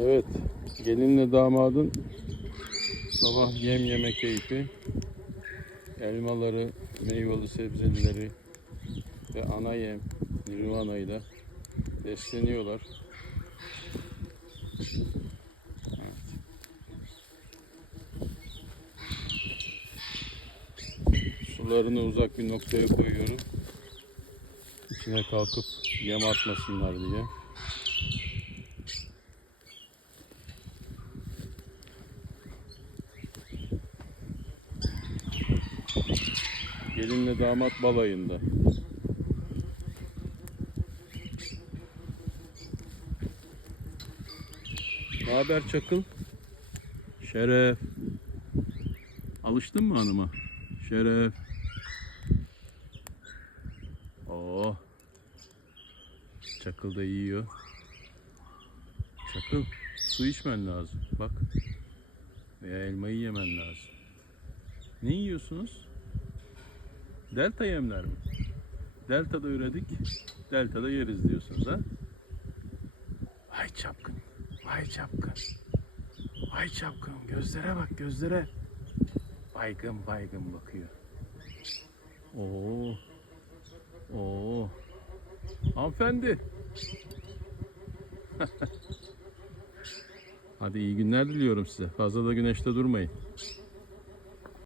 Evet, gelinle damadın sabah yem yeme keyfi. Elmaları, meyveli sebzelileri ve ana yem nirvana ile besleniyorlar. Sularını uzak bir noktaya koyuyorum. İçine kalkıp yem atmasınlar diye. Gelinle damat balayında. Ne haber Çakıl? Şeref. Alıştın mı hanıma? Şeref. Oo. Çakıl da yiyor. Çakıl su içmen lazım. Bak. Veya elmayı yemen lazım. Ne yiyorsunuz? Delta yemler mi? Delta'da üredik, Delta'da yeriz diyorsunuz ha? Vay çapkın, vay çapkın. Vay çapkın, gözlere bak gözlere. Baygın baygın bakıyor. Oo. Oo. Hanımefendi. Hadi iyi günler diliyorum size. Fazla da güneşte durmayın.